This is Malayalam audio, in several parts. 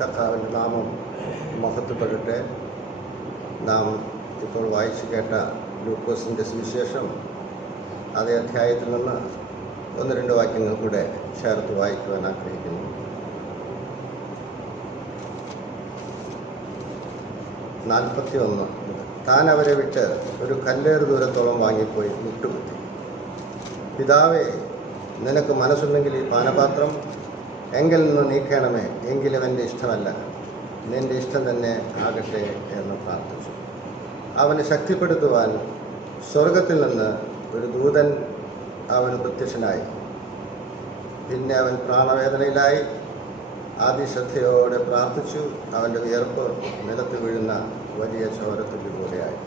കർത്താവിൻ്റെ നാമം മഹത്വപ്പെടട്ടെ. നാം ഇപ്പോൾ വായിച്ചു കേട്ട ലൂക്കോസിൻ്റെ സുവിശേഷം അതേ അധ്യായത്തിൽ നിന്ന് 1-2 വാക്യങ്ങൾ കൂടെ ചേർത്ത് വായിക്കുവാൻ ആഗ്രഹിക്കുന്നു. 41 താൻ അവരെ വിട്ട് ഒരു കല്ലേറ് ദൂരത്തോളം വാങ്ങിപ്പോയി മുട്ടുകുത്തി, പിതാവേ, നിനക്ക് മനസ്സുണ്ടെങ്കിൽ ഈ പാനപാത്രം എങ്കിൽ നിന്ന് നീക്കണമേ, എങ്കിലും എൻ്റെ ഇഷ്ടമല്ല, നിൻ്റെ ഇഷ്ടം തന്നെ ആകട്ടെ എന്ന് പ്രാർത്ഥിച്ചു. അവനെ ശക്തിപ്പെടുത്തുവാൻ സ്വർഗത്തിൽ നിന്ന് ഒരു ദൂതൻ അവന് പ്രത്യക്ഷനായി. പിന്നെ അവൻ പ്രാണവേദനയിലായി ആദിശ്രദ്ധയോടെ പ്രാർത്ഥിച്ചു. അവൻ്റെ വിയർപ്പ് നിലത്ത് വീഴുന്ന വലിയ ചോരത്തുള്ളി പോലെയായി.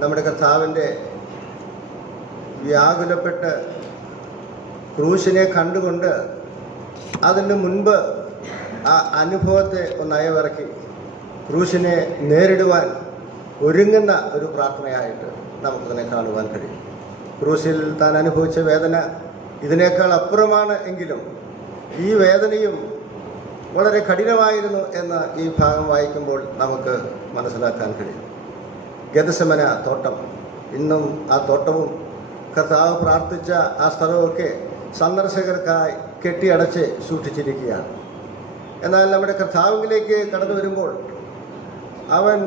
നമ്മുടെ കർത്താവിൻ്റെ വ്യാകുലപ്പെട്ട് ക്രൂശിനെ കണ്ടുകൊണ്ട് അതിന് മുൻപ് ആ അനുഭവത്തെ ഒന്ന് അയവിറക്കി ക്രൂശിനെ നേരിടുവാൻ ഒരുങ്ങുന്ന ഒരു പ്രാർത്ഥനയായിട്ട് നമുക്കതിനെ കാണുവാൻ കഴിയും. ക്രൂശിൽ താൻ അനുഭവിച്ച വേദന ഇതിനേക്കാൾ അപ്പുറമാണ് എങ്കിലും ഈ വേദനയും വളരെ കഠിനമായിരുന്നു എന്ന് ഈ ഭാഗം വായിക്കുമ്പോൾ നമുക്ക് മനസ്സിലാക്കാൻ കഴിയും. ഗെത്സമന തോട്ടം, ഇന്നും ആ തോട്ടവും കർത്താവ് പ്രാർത്ഥിച്ച ആ സ്ഥലമൊക്കെ സന്ദർശകർക്കായി കെട്ടിയടച്ച് സൂക്ഷിച്ചിരിക്കുകയാണ്. എന്നാൽ നമ്മുടെ കർത്താവിലേക്ക് കടന്നു വരുമ്പോൾ അവൻ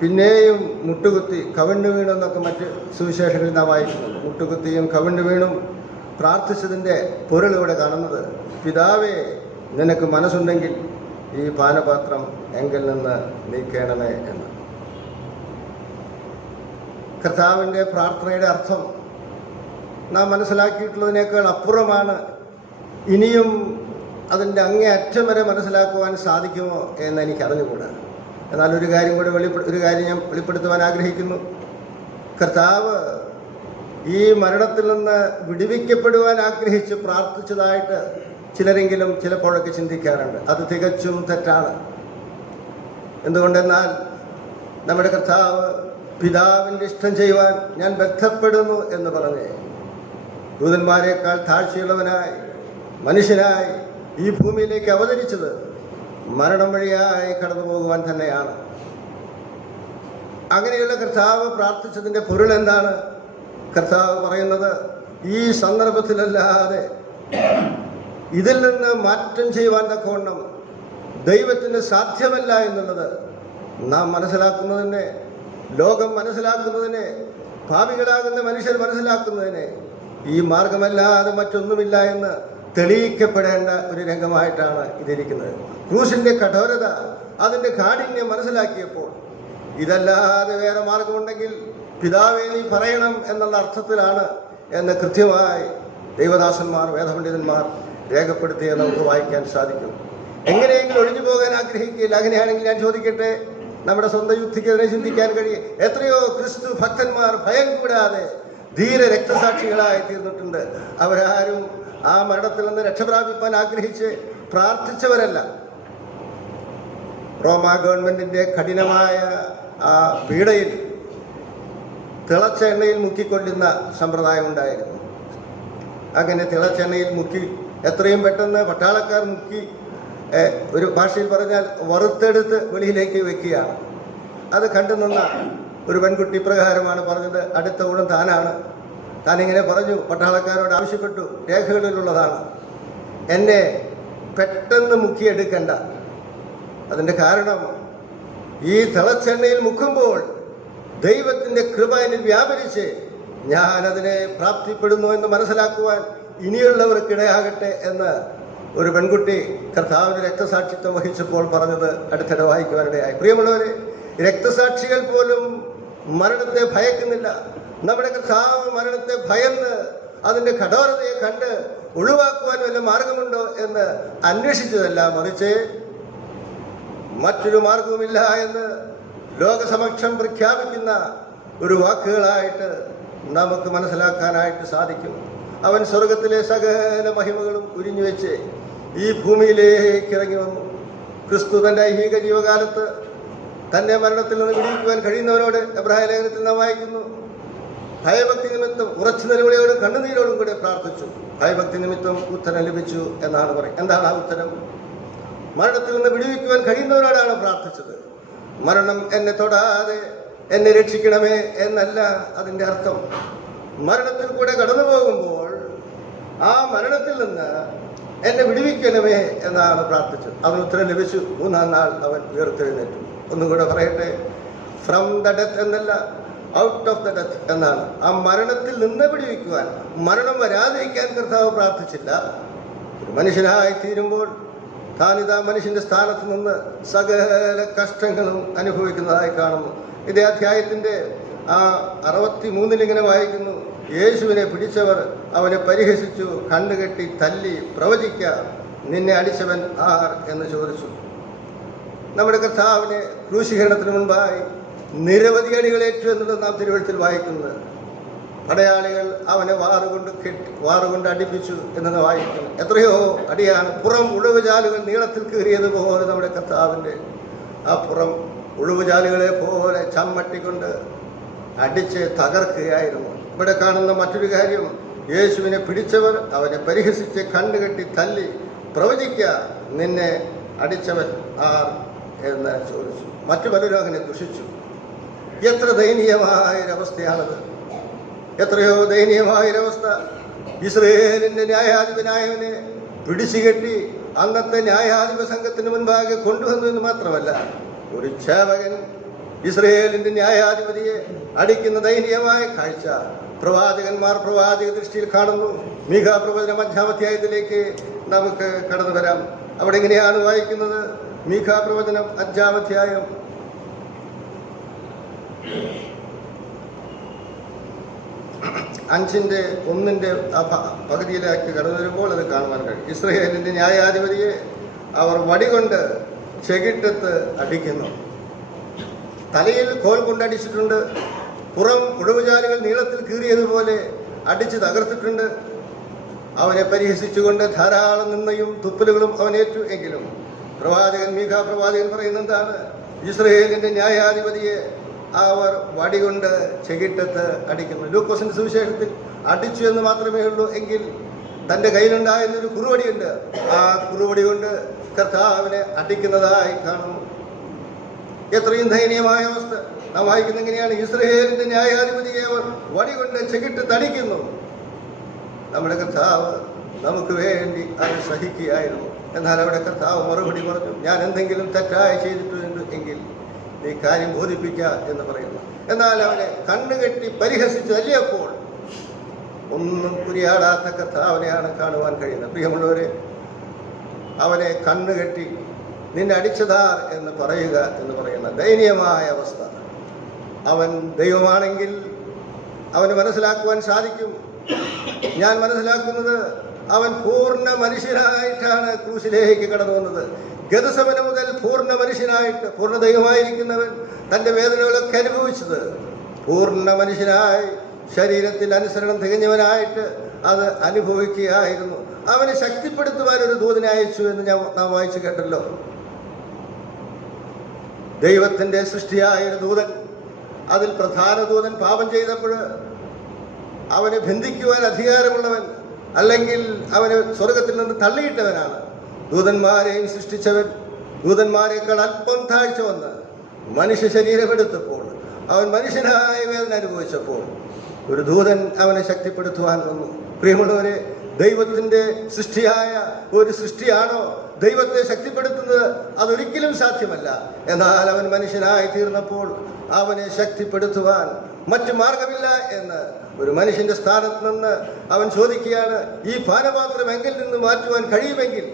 പിന്നെയും മുട്ടുകുത്തി കവിണ്ണു വീണെന്നൊക്കെ മറ്റ് സുവിശേഷങ്ങളിൽ നാം വായിക്കുന്നുണ്ട്. മുട്ടുകുത്തിയും കവിണ്ണു വീണും പ്രാർത്ഥിച്ചതിൻ്റെ പൊരുൾ ഇവിടെ കാണുന്നത്, പിതാവേ, നിനക്ക് മനസ്സുണ്ടെങ്കിൽ ഈ പാനപാത്രം എങ്കിൽ നിന്ന് നീക്കണമേ എന്ന്. കർത്താവിൻ്റെ പ്രാർത്ഥനയുടെ അർത്ഥം നാം മനസ്സിലാക്കിയിട്ടുള്ളതിനേക്കാൾ അപ്പുറമാണ്. ഇനിയും അതിൻ്റെ അങ്ങേയറ്റം വരെ മനസ്സിലാക്കുവാൻ സാധിക്കുമോ എന്ന് എനിക്ക് അറിഞ്ഞുകൂടാ. എന്നാൽ ഒരു കാര്യം ഞാൻ വെളിപ്പെടുത്തുവാൻ ആഗ്രഹിക്കുന്നു. കർത്താവ് ഈ മരണത്തിൽ നിന്ന് വിടുവിക്കപ്പെടുവാൻ ആഗ്രഹിച്ച് പ്രാർത്ഥിച്ചതായിട്ട് ചിലരെങ്കിലും ചിലപ്പോഴൊക്കെ ചിന്തിക്കാറുണ്ട്. അത് തികച്ചും തെറ്റാണ്. എന്തുകൊണ്ടെന്നാൽ നമ്മുടെ കർത്താവ് പിതാവിൻ്റെ ഇഷ്ടം ചെയ്യുവാൻ ഞാൻ ബന്ധപ്പെടുന്നു എന്ന് പറഞ്ഞ് ദൂതന്മാരെക്കാൾ താഴ്ചയുള്ളവനായി മനുഷ്യനായി ഈ ഭൂമിയിലേക്ക് അവതരിച്ചത് മരണം വഴിയായി കടന്നു പോകുവാൻ തന്നെയാണ്. അങ്ങനെയുള്ള കർത്താവ് പ്രാർത്ഥിച്ചതിൻ്റെ പൊരുൾ എന്താണ്? കർത്താവ് പറയുന്നത്, ഈ സന്ദർഭത്തിലല്ലാതെ ഇതിൽ നിന്ന് മാറ്റം ചെയ്യുവാൻ തക്കവണ്ണം ദൈവത്തിന് സാധ്യമല്ല എന്നുള്ളത് നാം മനസ്സിലാക്കുന്നതിനെ, ലോകം മനസ്സിലാക്കുന്നതിനെ, പാപികളാകുന്ന മനുഷ്യർ മനസ്സിലാക്കുന്നതിനെ ഈ മാർഗമല്ലാതെ മറ്റൊന്നുമില്ല എന്ന് തെളിയിക്കപ്പെടേണ്ട ഒരു രംഗമായിട്ടാണ് ഇതിരിക്കുന്നത്. ക്രൂശിൻ്റെ കഠോരത, അതിൻ്റെ കാഠിന്യം മനസ്സിലാക്കിയപ്പോൾ ഇതല്ലാതെ വേറെ മാർഗമുണ്ടെങ്കിൽ പിതാവേ നീ പറയണം എന്നുള്ള അർത്ഥത്തിലാണ് എന്ന് കൃത്യമായി ദൈവദാസന്മാർ, വേദപണ്ഡിതന്മാർ രേഖപ്പെടുത്തിയ നമുക്ക് വായിക്കാൻ സാധിക്കും. എങ്ങനെയെങ്കിലും ഒഴിഞ്ഞു പോകാൻ ആഗ്രഹിക്കില്ല. അങ്ങനെയാണെങ്കിൽ ഞാൻ ചോദിക്കട്ടെ, നമ്മുടെ സ്വന്തം യുക്തിക്ക് അതിനെ ചിന്തിക്കാൻ കഴിയും. എത്രയോ ക്രിസ്തു ഭക്തന്മാർ ഭയം കൂടാതെ ധീര രക്തസാക്ഷികളായി തീർന്നിട്ടുണ്ട്. അവരാരും ആ മരണത്തിൽ നിന്ന് രക്ഷപ്രാപിപ്പാൻ ആഗ്രഹിച്ച് പ്രാർത്ഥിച്ചവരല്ല. റോമ ഗവൺമെൻറ്റിൻ്റെ കഠിനമായ ആ പീഡയിൽ തിളച്ച എണ്ണയിൽ മുക്കിക്കൊല്ലുന്ന സമ്പ്രദായം ഉണ്ടായിരുന്നു. അങ്ങനെ തിളച്ച എണ്ണയിൽ മുക്കി എത്രയും പെട്ടെന്ന് പട്ടാളക്കാർ മുക്കി, ഒരു ഭാഷയിൽ പറഞ്ഞാൽ വറുത്തെടുത്ത് വെളിയിലേക്ക് വെക്കുകയാണ്. അത് കണ്ടു നിന്ന ഒരു പെൺകുട്ടി പ്രകാരമാണ് പറഞ്ഞത്, അടുത്ത ഊഴം താനാണ്. താനിങ്ങനെ പറഞ്ഞു, പട്ടാളക്കാരോട് ആവശ്യപ്പെട്ടു, രേഖകളിലുള്ളതാണ്, എന്നെ പെട്ടെന്ന് മുക്കിയെടുക്കണ്ട. അതിൻ്റെ കാരണം ഈ തിളച്ചെണ്ണയിൽ മുക്കുമ്പോൾ ദൈവത്തിൻ്റെ കൃപ എന്നിൽ വ്യാപരിച്ച് ഞാനതിനെ പ്രാപ്തിപ്പെടുന്നു എന്ന് മനസ്സിലാക്കുവാൻ ഇനിയുള്ളവർക്കിടയാകട്ടെ എന്ന് ഒരു പെൺകുട്ടി കർത്താവിൻ്റെ രക്തസാക്ഷിത്വം വഹിച്ചപ്പോൾ പറഞ്ഞത് അടുത്തിടെ വായിക്കുവാനിടയായി. പ്രിയമുള്ളവരെ, രക്തസാക്ഷികൾ പോലും മരണത്തെ ഭയക്കുന്നില്ല. നമ്മുടെ കർത്താവ് മരണത്തെ ഭയന്ന് അതിൻ്റെ കഠോരതയെ കണ്ട് ഒഴിവാക്കുവാൻ വല്ല മാർഗമുണ്ടോ എന്ന് അന്വേഷിച്ചതല്ല, മറിച്ച് മറ്റൊരു മാർഗവുമില്ല എന്ന് ലോകസമക്ഷം പ്രഖ്യാപിക്കുന്ന ഒരു വാക്കുകളായിട്ട് നമുക്ക് മനസ്സിലാക്കാനായിട്ട് സാധിക്കും. അവൻ സ്വർഗത്തിലെ സകല മഹിമകളും ഉരിഞ്ഞു വെച്ച് ഈ ഭൂമിയിലേക്ക് ഇറങ്ങി വന്നു. ക്രിസ്തു തൻ്റെ ഐഹിക ജീവകാലത്ത് തന്നെ മരണത്തിൽ നിന്ന് വിടിയിക്കുവാൻ കഴിയുന്നവനോട് എബ്രായ ലേഖനത്തിൽ നാം വായിക്കുന്നു, ഭയഭക്തി നിമിത്തം ഉറച്ചു നിലവിളിയോടും കണ്ണുനീരോടും കൂടെ പ്രാർത്ഥിച്ചു. ഭയഭക്തി നിമിത്തം ഉത്തരം ലഭിച്ചു എന്നാണ് പറയുന്നത്. എന്താണ് ആ ഉത്തരം? മരണത്തിൽ നിന്ന് വിടുവിക്കുവാൻ കഴിയുന്നവരോടാണ് പ്രാർത്ഥിച്ചത്. മരണം എന്നെ തൊടാതെ എന്നെ രക്ഷിക്കണമേ എന്നല്ല അതിൻ്റെ അർത്ഥം. മരണത്തിൽ കൂടെ കടന്നു പോകുമ്പോൾ ആ മരണത്തിൽ നിന്ന് എന്നെ വിടുവിക്കണമേ എന്നാണ് പ്രാർത്ഥിച്ചത്. അവന് ഉത്തരം ലഭിച്ചു. 3-ാം നാൾ അവൻ ഉയർത്തെഴുന്നേറ്റു. ഒന്നും കൂടെ പറയട്ടെ, ഫ്രം ദ ഡെത്ത് എന്നല്ല, ഔട്ട് ഓഫ് ദ ഡെത്ത് എന്നാണ്. ആ മരണത്തിൽ നിന്ന് വിടുവിക്കുവാൻ, മരണം വരാതിരിക്കാൻ കർത്താവ് പ്രാർത്ഥിച്ചില്ല. ഒരു മനുഷ്യനായി തീരുമ്പോൾ താനിതാ മനുഷ്യന്റെ സ്ഥാനത്ത് നിന്ന് സകല കഷ്ടങ്ങളും അനുഭവിക്കുന്നതായി കാണുന്നു. ഇതേ അധ്യായത്തിന്റെ 63 ഇങ്ങനെ വായിക്കുന്നു: യേശുവിനെ പിടിച്ചവർ അവനെ പരിഹസിച്ചു, കണ്ണുകെട്ടി തല്ലി, പ്രവചിക്ക, നിന്നെ അടിച്ചവൻ ആർ എന്ന് ചോദിച്ചു. നമ്മുടെ കർത്താവിനെ ക്രൂശീകരണത്തിന് മുൻപായി നിരവധി അടികളേറ്റു എന്നുള്ളത് നാം തിരുവെഴുത്തിൽ വായിക്കുന്നത്. പടയാളികൾ അവനെ വാറുകൊണ്ട് അടിപ്പിച്ചു എന്നത് വായിക്കുന്നു. എത്രയോ അടിയാണ്. പുറം ഉഴവുചാലുകൾ നീളത്തിൽ കീറിയതുപോലെ നമ്മുടെ കർത്താവിൻ്റെ ആ പുറം ഉഴവുചാലുകളെ പോലെ ചമ്മട്ടിക്കൊണ്ട് അടിച്ച് തകർക്കുകയായിരുന്നു. ഇവിടെ കാണുന്ന മറ്റൊരു കാര്യം, യേശുവിനെ പിടിച്ചവർ അവനെ പരിഹസിച്ച് കണ്ണുകെട്ടി തല്ലി, പ്രവചിക്ക, നിന്നെ അടിച്ചവൻ ആർ എന്ന് ചോദിച്ചു. മറ്റു പലരും അങ്ങനെ ദുഷിച്ചു. എത്ര ദയനീയമായൊരവസ്ഥയാണത്! എത്രയോ ദയനീയമായൊരവസ്ഥ. ഇസ്രയേലിന്റെ ന്യായാധിപനായവനെ പിടിച്ചുകെട്ടി അന്നത്തെ ന്യായാധിപ സംഘത്തിന് മുൻപാകെ കൊണ്ടുവന്നു എന്ന് മാത്രമല്ല, ഒരു ഛേവകൻ ഇസ്രയേലിന്റെ ന്യായാധിപതിയെ അടിക്കുന്ന ദയനീയമായ കാഴ്ച പ്രവാചകന്മാർ പ്രവാചക ദൃഷ്ടിയിൽ കാണുന്നു. മീഖാ പ്രവചനം 5-ാം അധ്യായത്തിലേക്ക് നമുക്ക് കടന്നു വരാം. അവിടെ എങ്ങനെയാണ് വായിക്കുന്നത്? മീഖാ പ്രവചനം 5-ാം അധ്യായം 5:1 പകുതിയിലേക്ക് കടന്നു വരുമ്പോൾ അത് കാണുവാൻ കഴിയും. ഇസ്രയേലിന്റെ ന്യായാധിപതിയെ അവർ വടികൊണ്ട് ചെകിട്ടത്ത് അടിക്കുന്നു. തലയിൽ കോൽ കൊണ്ടടിച്ചിട്ടുണ്ട്. പുറം ഉഴവുചാലുകൾ നീളത്തിൽ കീറിയതുപോലെ അടിച്ച് തകർത്തിട്ടുണ്ട്. അവനെ പരിഹസിച്ചുകൊണ്ട് ധാരാളം നിന്നയും തുപ്പലുകളും അവനേറ്റു. എങ്കിലും മീഖാ പ്രവാചകൻ പറയുന്നത് എന്താണ്? ഇസ്രയേലിന്റെ ന്യായാധിപതിയെ അവർ വടികൊണ്ട് ചെകിട്ടത്ത് അടിക്കുന്നു. ലൂക്കോസിന്റെ സുവിശേഷത്തിൽ അടിച്ചു എന്ന് മാത്രമേ ഉള്ളൂ. എങ്കിൽ തൻ്റെ കയ്യിലുണ്ടായിരുന്നൊരു കുറുവടിയുണ്ട്. ആ കുറുവടി കൊണ്ട് കർത്താവിനെ അടിക്കുന്നതായി കാണുന്നു. എത്രയും ദയനീയമായ അവസ്ഥ. നാം വായിക്കുന്ന എങ്ങനെയാണ്? ഇസ്രയേലിന്റെ ന്യായാധിപതിയെ അവർ വടികൊണ്ട് ചെകിട്ട് തടിക്കുന്നു. നമ്മുടെ കർത്താവ് നമുക്ക് വേണ്ടി അത് സഹിക്കുകയായിരുന്നു. എന്നാൽ അവിടെ കർത്താവ് മറുപടി പറഞ്ഞു, ഞാൻ എന്തെങ്കിലും തെറ്റായി ചെയ്തിട്ടുണ്ട് എങ്കിൽ നീ കാര്യം ബോധിപ്പിക്കുക എന്ന് പറയുന്നു. എന്നാൽ അവനെ കണ്ണുകെട്ടി പരിഹസിച്ച് തല്ലിയപ്പോൾ ഒന്നും കുരിയാടാത്ത കർത്താവിനെയാണ് കാണുവാൻ കഴിയുന്നത്. പ്രിയമുള്ളവരെ, അവനെ കണ്ണുകെട്ടി നിന്നെ അടിച്ചതാർ എന്ന് പറയുക എന്ന് പറയുന്ന ദയനീയമായ അവസ്ഥ. അവൻ ദൈവമാണെങ്കിൽ അവന് മനസ്സിലാക്കുവാൻ സാധിക്കും. ഞാൻ മനസ്സിലാക്കുന്നത്, അവൻ പൂർണ്ണ മനുഷ്യനായിട്ടാണ് ക്രൂശിലേക്ക് കടന്നു വന്നത്. ഗതസമനം മുതൽ പൂർണ്ണ മനുഷ്യനായിട്ട്, പൂർണ്ണ ദൈവമായിരിക്കുന്നവൻ തൻ്റെ വേദനകളൊക്കെ അനുഭവിച്ചത് പൂർണ്ണ മനുഷ്യനായി ശരീരത്തിൽ അനുസരണം തികഞ്ഞവനായിട്ട് അത് അനുഭവിക്കുകയായിരുന്നു. അവനെ ശക്തിപ്പെടുത്തുവാൻ ഒരു ദൂതനെ അയച്ചു എന്ന് നാം വായിച്ചു കേട്ടല്ലോ. ദൈവത്തിൻ്റെ സൃഷ്ടിയായ ഒരു ദൂതൻ, അതിൽ പ്രധാന ദൂതൻ പാപം ചെയ്തപ്പോൾ അവനെ ബന്ധിക്കുവാൻ അധികാരമുള്ളവൻ, അല്ലെങ്കിൽ അവനെ സ്വർഗത്തിൽ നിന്ന് തള്ളിയിട്ടവനാണ്. ദൂതന്മാരെയും സൃഷ്ടിച്ചവൻ ദൂതന്മാരെക്കാൾ അല്പം താഴ്ച വന്ന് മനുഷ്യ ശരീരമെടുത്തപ്പോൾ, അവൻ മനുഷ്യനായ വേദന അനുഭവിച്ചപ്പോൾ ഒരു ദൂതൻ അവനെ ശക്തിപ്പെടുത്തുവാൻ വന്നു. പ്രിയമുള്ളവരെ, ദൈവത്തിൻ്റെ സൃഷ്ടിയായ ഒരു സൃഷ്ടിയാണോ ദൈവത്തെ ശക്തിപ്പെടുത്തുന്നത്? അതൊരിക്കലും സാധ്യമല്ല. എന്നാൽ അവൻ മനുഷ്യനായി തീർന്നപ്പോൾ അവനെ ശക്തിപ്പെടുത്തുവാൻ മറ്റു മാർഗമില്ല എന്ന് ഒരു മനുഷ്യന്റെ സ്ഥാനത്ത് നിന്ന് അവൻ ചോദിക്കുകയാണ്. ഈ പാനപാത്രം എങ്കിൽ നിന്ന് മാറ്റുവാൻ കഴിയുമെങ്കിൽ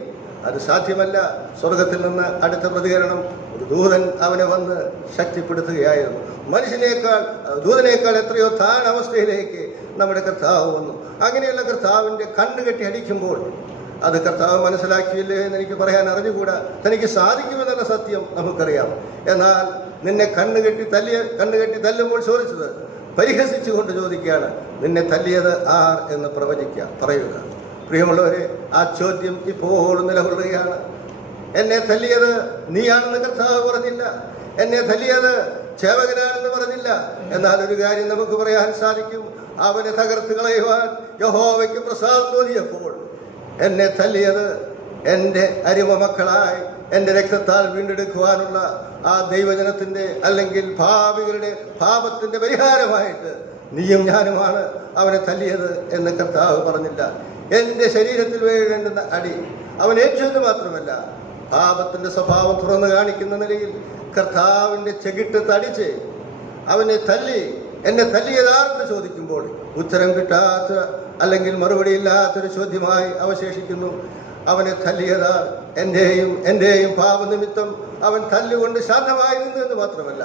അത് സാധ്യമല്ല. സ്വർഗത്തിൽ നിന്ന് അടുത്ത പ്രതികരണം, ഒരു ദൂതൻ അവനെ വന്ന് ശക്തിപ്പെടുത്തുകയായിരുന്നു. മനുഷ്യനേക്കാൾ, ദൂതനേക്കാൾ എത്രയോ താൻ അവസ്ഥയിലേക്ക് നമ്മുടെ കർത്താവ് വന്നു. അങ്ങനെയുള്ള കർത്താവിൻ്റെ കണ്ണുകെട്ടി അടിക്കുമ്പോൾ അത് കർത്താവ് മനസ്സിലാക്കിയില്ലേ എന്ന് എനിക്ക് പറയാൻ അറിഞ്ഞുകൂടാ. തനിക്ക് സാധിക്കുമെന്നുള്ള സത്യം നമുക്കറിയാം. എന്നാൽ നിന്നെ കണ്ണുകെട്ടി തല്ലുമ്പോൾ ചോദിച്ചത്, പരിഹസിച്ചുകൊണ്ട് ചോദിക്കുകയാണ്, നിന്നെ തല്ലിയത് ആർ എന്ന് പറയുക. പ്രിയമുള്ളവരെ, ആ ചോദ്യം ഇപ്പോൾ നിലകൊള്ളുകയാണ്. എന്നെ തല്ലിയത് നീയാണെന്ന് കർത്താവ് പറഞ്ഞില്ല. എന്നെ തല്ലിയത് സേവകനാണെന്ന് പറഞ്ഞില്ല. എന്നാൽ ഒരു കാര്യം നമുക്ക് പറയാൻ സാധിക്കും, അവനെ തകർത്ത് കളയുവാൻ യഹോവയ്ക്ക് പ്രസാദം തോന്നിയപ്പോൾ എന്നെ തല്ലിയത് എൻ്റെ അരിമ മക്കളായി എൻ്റെ രക്തത്താൽ വീണ്ടെടുക്കുവാനുള്ള ആ ദൈവജനത്തിൻ്റെ അല്ലെങ്കിൽ ഭാവികളുടെ പാപത്തിൻ്റെ പരിഹാരമായിട്ട് നീയും ഞാനുമാണ് അവനെ തല്ലിയത് എന്ന് കർത്താവ് പറഞ്ഞില്ല. എൻ്റെ ശരീരത്തിൽ വീഴേണ്ടുന്ന അടി അവൻ ഏറ്റെന്ന് മാത്രമല്ല, പാപത്തിൻ്റെ സ്വഭാവം തുറന്നു കാണിക്കുന്ന നിലയിൽ കർത്താവിൻ്റെ ചെകിട്ട് തടിച്ച് അവനെ തല്ലി. എന്നെ തല്ലിയതാരെന്ന് ചോദിക്കുമ്പോൾ ഉത്തരം കിട്ടാത്ത അല്ലെങ്കിൽ മറുപടി ഇല്ലാത്തൊരു ചോദ്യമായി അവശേഷിക്കുന്നു. അവനെ തല്ലിയതാർ എൻ്റെയും പാപനിമിത്തം അവൻ തല്ലുകൊണ്ട് ശാന്തമായി നിന്നു എന്ന് മാത്രമല്ല,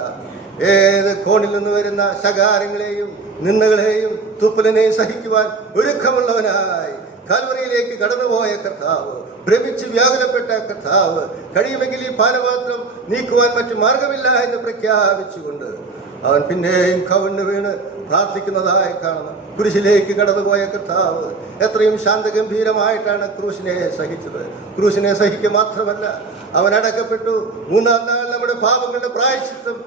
ഏത് കോണിൽ നിന്ന് വരുന്ന ശകാരങ്ങളെയും നിന്ദകളെയും തുപ്പലിനെയും സഹിക്കുവാൻ ഒരുക്കമുള്ളവനായി കാൽവറിയിലേക്ക് കടന്നുപോയ കർത്താവ്, ഭ്രമിച്ച് വ്യാകുലപ്പെട്ട കർത്താവ്, കഴിയുമെങ്കിൽ ഈ പാനപാത്രം നീക്കുവാൻ മറ്റു മാർഗമില്ല എന്ന് പ്രഖ്യാപിച്ചുകൊണ്ട് അവൻ പിന്നെയും കവിണ്ണു വീണ് പ്രാർത്ഥിക്കുന്നതായി കാണണം. ക്രൂശിലേക്ക് കടന്നുപോയ കർത്താവ് എത്രയും ശാന്തഗംഭീരമായിട്ടാണ് ക്രൂശിനെ സഹിച്ചത്. ക്രൂശിനെ സഹിക്കുക മാത്രമല്ല, അവൻ അടക്കപ്പെട്ടു. മൂന്നാം നാൾ നമ്മുടെ പാപങ്ങളുടെ പ്രായശ്ചിത്തം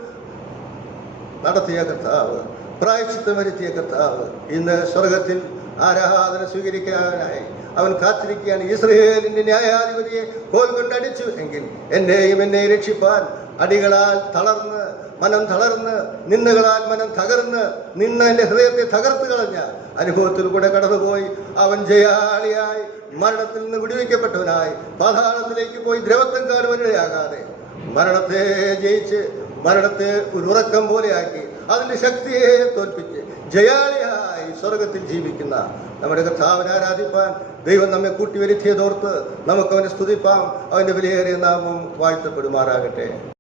നടത്തിയ കർത്താവ്, പ്രായശ്ചിത്തം വരുത്തിയ കർത്താവ് ഇന്ന് സ്വർഗത്തിൽ ആരാധന സ്വീകരിക്കാനായി അവൻ കാത്തിരിക്കുകയാണ്. ഇസ്രായേലിന്റെ ന്യായാധിപതിയെ കോൽ കൊണ്ടടിച്ചു എങ്കിൽ എന്നെ രക്ഷിപ്പാൻ അടികളാൽ തളർന്ന് മനം തളർന്ന് നിന്ദകളാൽ മനം തകർന്ന് നിന്ന എൻ്റെ ഹൃദയത്തെ തകർത്ത് കളഞ്ഞ അനുഭവത്തിൽ കൂടെ കടന്നുപോയി അവൻ ജയാളിയായി മരണത്തിൽ നിന്ന് വിടുവിക്കപ്പെട്ടവനായി പാതാളത്തിലേക്ക് പോയി ദ്രവത്വം കാണുവാനിടയാകാതെ മരണത്തെ ജയിച്ച് മരണത്തെ ഒരു ഉറക്കം പോലെയാക്കി അതിൻ്റെ ശക്തിയെ തോൽപ്പിച്ച് ജയാളിയായി സ്വർഗത്തിൽ ജീവിക്കുന്ന നമ്മുടെ കർത്താവിനെ ആരാധിപ്പാൻ ദൈവം നമ്മെ കൂട്ടിവരുത്തിയതോർത്ത് നമുക്ക് അവനെ സ്തുതിപ്പാം. അവൻ്റെ വിലയേറിയ നാമം വാഴ്ത്തപ്പെടുമാറാകട്ടെ.